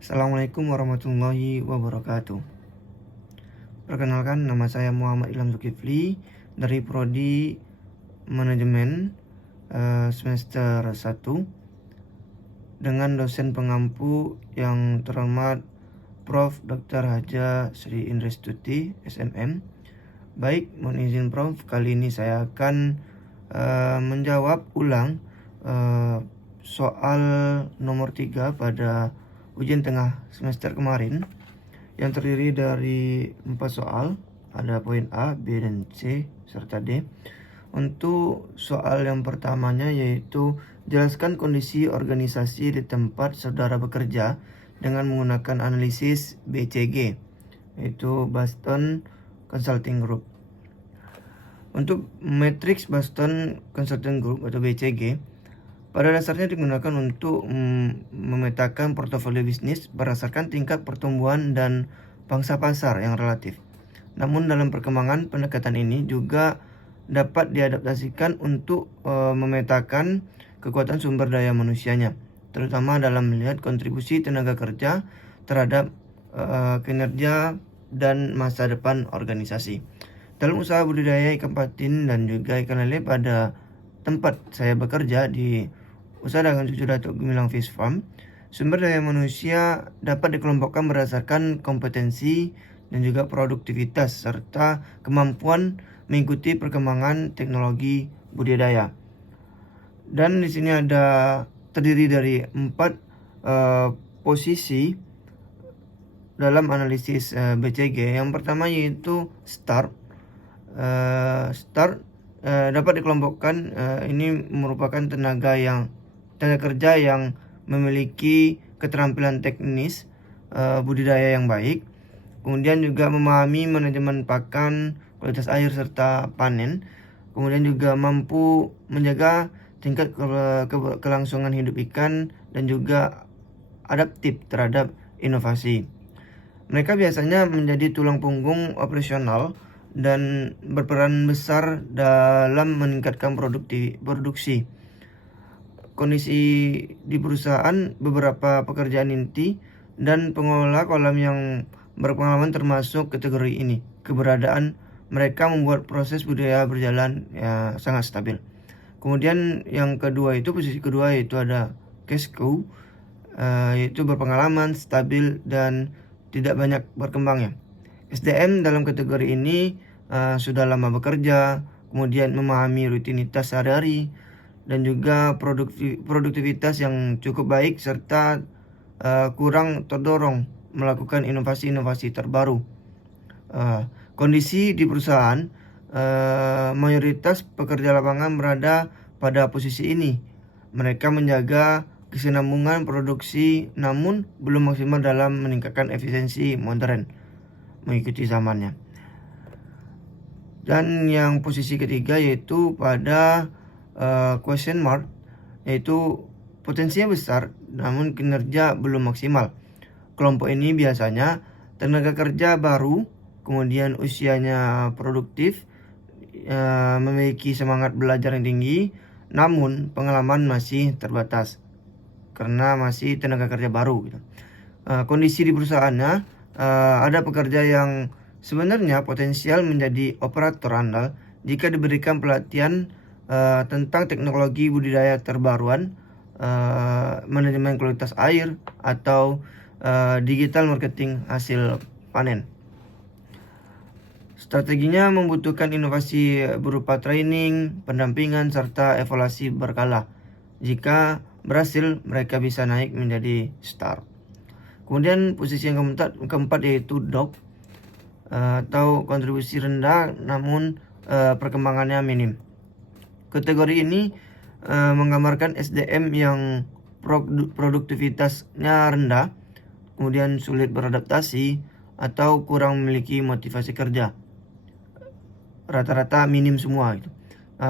Assalamualaikum warahmatullahi wabarakatuh. Perkenalkan, nama saya Muhammad Ilham Zulkifli dari Prodi Manajemen semester 1 dengan dosen pengampu yang terhormat Prof. Dr. Haja Sri Indrestuti, SMM. Baik, mohon izin Prof, kali ini saya akan menjawab ulang soal nomor 3 pada ujian tengah semester kemarin yang terdiri dari 4 soal. Ada poin A, B, dan C, serta D. Untuk soal yang pertamanya yaitu jelaskan kondisi organisasi di tempat saudara bekerja dengan menggunakan analisis BCG, yaitu Boston Consulting Group. Untuk matriks Boston Consulting Group atau BCG pada dasarnya digunakan untuk memetakan portofolio bisnis berdasarkan tingkat pertumbuhan dan pangsa pasar yang relatif. Namun dalam perkembangan pendekatan ini juga dapat diadaptasikan untuk memetakan kekuatan sumber daya manusianya, terutama dalam melihat kontribusi tenaga kerja terhadap kinerja dan masa depan organisasi. Dalam usaha budidaya ikan patin dan juga ikan lele pada tempat saya bekerja di Usaha Dagang Cucu Datuk Gemilang Fish Farm, sumber daya manusia dapat dikelompokkan berdasarkan kompetensi dan juga produktivitas serta kemampuan mengikuti perkembangan teknologi budidaya. Dan di sini terdiri dari 4 posisi dalam analisis BCG. Yang pertama yaitu start. Dapat dikelompokkan, ini merupakan tenaga kerja yang memiliki keterampilan teknis budidaya yang baik, kemudian juga memahami manajemen pakan, kualitas air serta panen, kemudian juga mampu menjaga tingkat kelangsungan hidup ikan dan juga adaptif terhadap inovasi. Mereka biasanya menjadi tulang punggung operasional dan berperan besar dalam meningkatkan produksi. Kondisi di perusahaan, beberapa pekerjaan inti, dan pengelola kolam yang berpengalaman termasuk kategori ini. Keberadaan mereka membuat proses budidaya berjalan sangat stabil. Kemudian yang kedua itu, posisi kedua yaitu ada cash cow, yaitu berpengalaman, stabil, dan tidak banyak berkembangnya. SDM dalam kategori ini sudah lama bekerja, kemudian memahami rutinitas sehari-hari, dan juga produktivitas yang cukup baik serta kurang terdorong melakukan inovasi-inovasi terbaru. Kondisi di perusahaan, mayoritas pekerja lapangan berada pada posisi ini. Mereka menjaga kesinambungan produksi namun belum maksimal dalam meningkatkan efisiensi modern mengikuti zamannya. Dan yang posisi ketiga yaitu pada question mark, yaitu potensinya besar namun kinerja belum maksimal. Kelompok ini biasanya tenaga kerja baru, kemudian usianya produktif, memiliki semangat belajar yang tinggi, namun pengalaman masih terbatas karena masih tenaga kerja baru gitu. Kondisi di perusahaannya, ada pekerja yang sebenarnya potensial menjadi operator andal jika diberikan pelatihan tentang teknologi budidaya terbaruan, manajemen kualitas air, atau digital marketing hasil panen. Strateginya membutuhkan inovasi berupa training, pendampingan, serta evaluasi berkala. Jika berhasil, mereka bisa naik menjadi star. Kemudian posisi yang keempat yaitu dog, atau kontribusi rendah namun perkembangannya minim. Kategori ini menggambarkan SDM yang produktivitasnya rendah, kemudian sulit beradaptasi atau kurang memiliki motivasi kerja. Rata-rata minim semua gitu.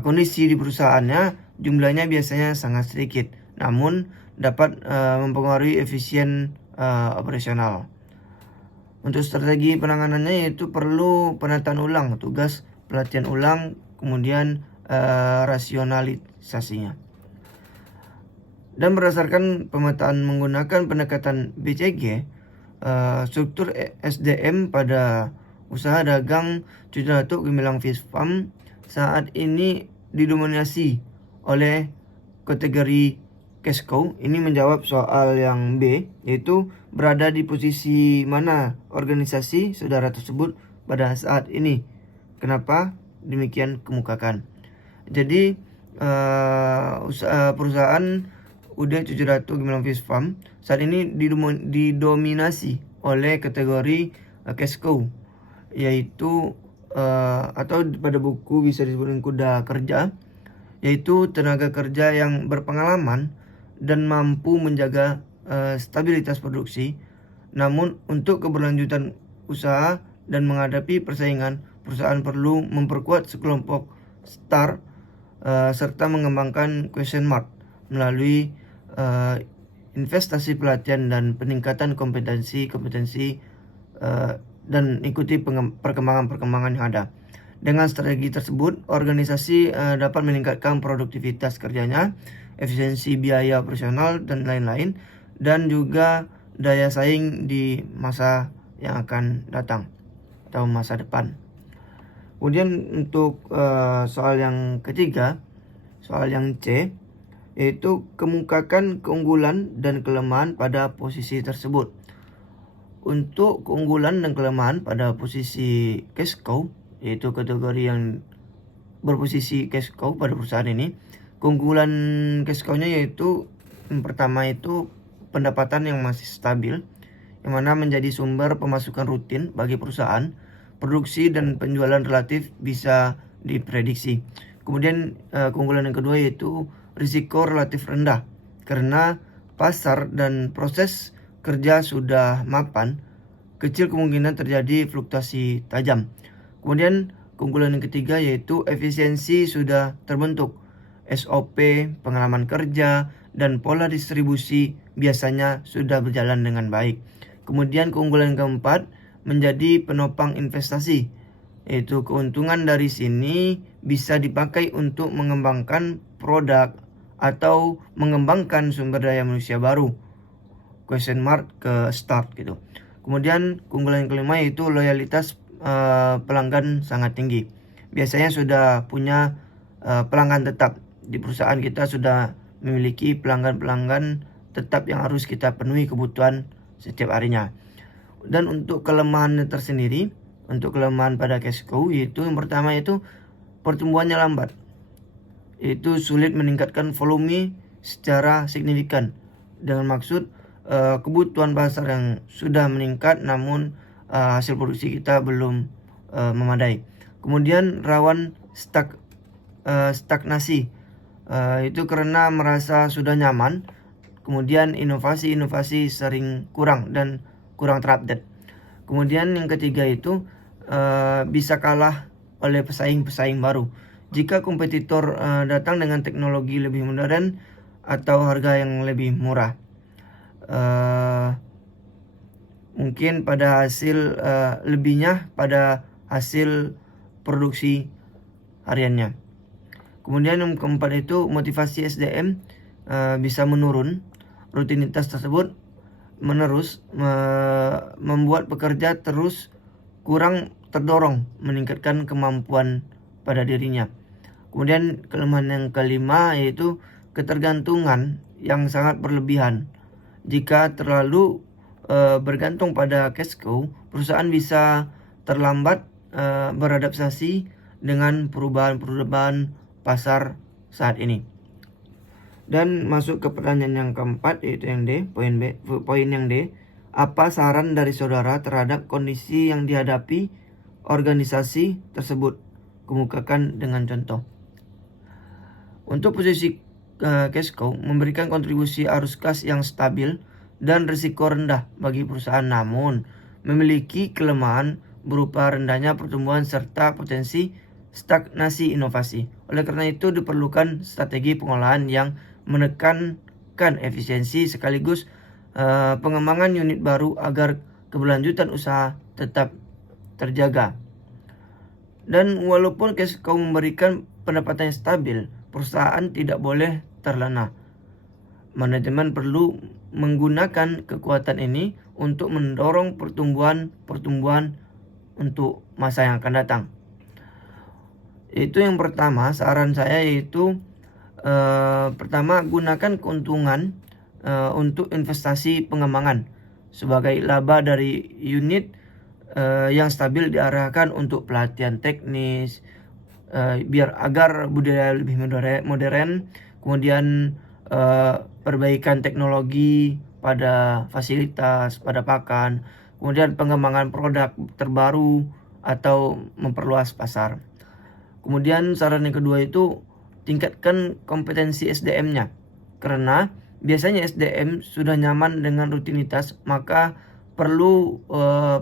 Kondisi di perusahaannya jumlahnya biasanya sangat sedikit, namun dapat mempengaruhi efisien operasional. Untuk strategi penanganannya yaitu perlu penataan ulang tugas, pelatihan ulang, kemudian rasionalisasinya. Dan berdasarkan pemetaan menggunakan pendekatan BCG, struktur SDM pada usaha dagang cuci datuk gemilang fish farm saat ini didominasi oleh kategori cash cow. Ini menjawab soal yang B, yaitu berada di posisi mana organisasi saudara tersebut pada saat ini. Kenapa demikian kemukakan? Jadi perusahaan UD 700 Gemilang Fish Farm saat ini didominasi oleh kategori cash cow, yaitu atau pada buku bisa disebut kuda kerja, yaitu tenaga kerja yang berpengalaman dan mampu menjaga stabilitas produksi. Namun untuk keberlanjutan usaha dan menghadapi persaingan, perusahaan perlu memperkuat sekelompok star serta mengembangkan question mark melalui investasi pelatihan dan peningkatan kompetensi dan ikuti perkembangan yang ada. Dengan strategi tersebut, organisasi dapat meningkatkan produktivitas kerjanya, efisiensi biaya operasional dan lain-lain, dan juga daya saing di masa yang akan datang atau masa depan. Kemudian untuk soal yang ketiga, soal yang C, yaitu kemukakan keunggulan dan kelemahan pada posisi tersebut. Untuk keunggulan dan kelemahan pada posisi cash cow, yaitu kategori yang berposisi cash cow pada perusahaan ini, keunggulan cash cow-nya yaitu yang pertama itu pendapatan yang masih stabil, yang mana menjadi sumber pemasukan rutin bagi perusahaan. Produksi dan penjualan relatif bisa diprediksi. Kemudian keunggulan yang kedua yaitu risiko relatif rendah, karena pasar dan proses kerja sudah mapan, kecil kemungkinan terjadi fluktuasi tajam. Kemudian keunggulan yang ketiga yaitu efisiensi sudah terbentuk, SOP, pengalaman kerja, dan pola distribusi biasanya sudah berjalan dengan baik. Kemudian keunggulan yang keempat menjadi penopang investasi, yaitu keuntungan dari sini bisa dipakai untuk mengembangkan produk atau mengembangkan sumber daya manusia baru, question mark ke start gitu. Kemudian keunggulan yang kelima yaitu loyalitas pelanggan sangat tinggi. Biasanya sudah punya pelanggan tetap di perusahaan kita, sudah memiliki pelanggan-pelanggan tetap yang harus kita penuhi kebutuhan setiap harinya. Dan untuk kelemahannya tersendiri, untuk kelemahan pada cash cow yaitu yang pertama yaitu pertumbuhannya lambat, yaitu sulit meningkatkan volume secara signifikan, dengan maksud kebutuhan pasar yang sudah meningkat namun hasil produksi kita belum memadai. Kemudian rawan stagnasi, itu karena merasa sudah nyaman. Kemudian inovasi sering kurang dan kurang terupdate. Kemudian yang ketiga itu bisa kalah oleh pesaing baru. Jika kompetitor datang dengan teknologi lebih modern atau harga yang lebih murah, mungkin pada hasil lebihnya pada hasil produksi hariannya. Kemudian yang keempat itu motivasi SDM bisa menurun. Rutinitas tersebut menerus membuat pekerja terus kurang terdorong meningkatkan kemampuan pada dirinya. Kemudian kelemahan yang kelima yaitu ketergantungan yang sangat berlebihan. Jika terlalu bergantung pada cash cow, perusahaan bisa terlambat beradaptasi dengan perubahan pasar saat ini. Dan masuk ke pertanyaan yang keempat yaitu yang D, poin yang D. Apa saran dari saudara terhadap kondisi yang dihadapi organisasi tersebut? Kemukakan dengan contoh. Untuk posisi cash cow memberikan kontribusi arus kas yang stabil dan risiko rendah bagi perusahaan, namun memiliki kelemahan berupa rendahnya pertumbuhan serta potensi stagnasi inovasi. Oleh karena itu diperlukan strategi pengolahan yang menekankan efisiensi sekaligus pengembangan unit baru agar keberlanjutan usaha tetap terjaga. Dan walaupun cash cow memberikan pendapatan yang stabil, perusahaan tidak boleh terlena. manajemen perlu menggunakan kekuatan ini untuk mendorong pertumbuhan untuk masa yang akan datang. Itu yang pertama, saran saya yaitu pertama, gunakan keuntungan untuk investasi pengembangan sebagai laba dari unit yang stabil diarahkan untuk pelatihan teknis agar budaya lebih modern, kemudian perbaikan teknologi pada fasilitas, pada pakan, kemudian pengembangan produk terbaru atau memperluas pasar. Kemudian saran yang kedua itu tingkatkan kompetensi SDM-nya, karena biasanya SDM sudah nyaman dengan rutinitas, maka perlu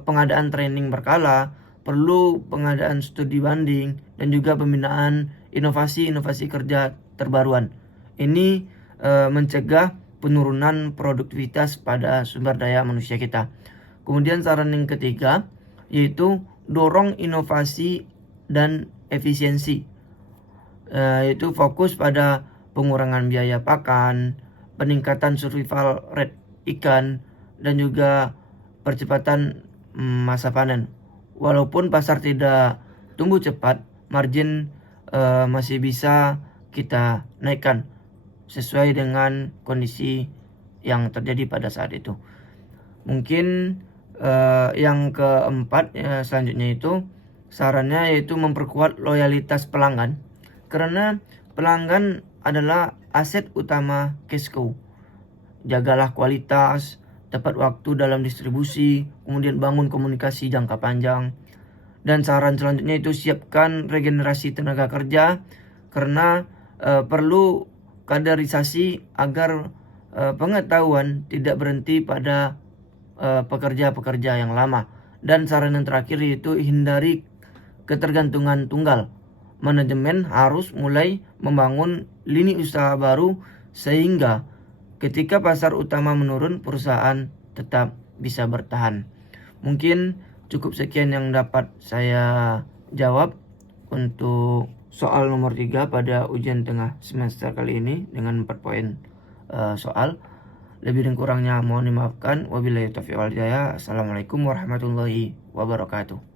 pengadaan training berkala, perlu pengadaan studi banding, dan juga pembinaan inovasi kerja terbaruan. Ini mencegah penurunan produktivitas pada sumber daya manusia kita. Kemudian saran yang ketiga yaitu dorong inovasi dan efisiensi, yaitu fokus pada pengurangan biaya pakan, peningkatan survival rate ikan, dan juga percepatan masa panen. Walaupun pasar tidak tumbuh cepat, margin masih bisa kita naikkan sesuai dengan kondisi yang terjadi pada saat itu. Mungkin yang keempat selanjutnya itu sarannya yaitu memperkuat loyalitas pelanggan, karena pelanggan adalah aset utama Cashco. Jagalah kualitas, tepat waktu dalam distribusi, kemudian bangun komunikasi jangka panjang. Dan saran selanjutnya itu siapkan regenerasi tenaga kerja, karena perlu kaderisasi agar pengetahuan tidak berhenti pada pekerja-pekerja yang lama. Dan saran yang terakhir yaitu hindari ketergantungan tunggal. Manajemen harus mulai membangun lini usaha baru sehingga ketika pasar utama menurun, perusahaan tetap bisa bertahan. Mungkin cukup sekian yang dapat saya jawab untuk soal nomor 3 pada ujian tengah semester kali ini dengan 4 poin soal. Lebih dan kurangnya mohon dimaafkan. Wabillahi taufiq wal hidayah. Assalamualaikum warahmatullahi wabarakatuh.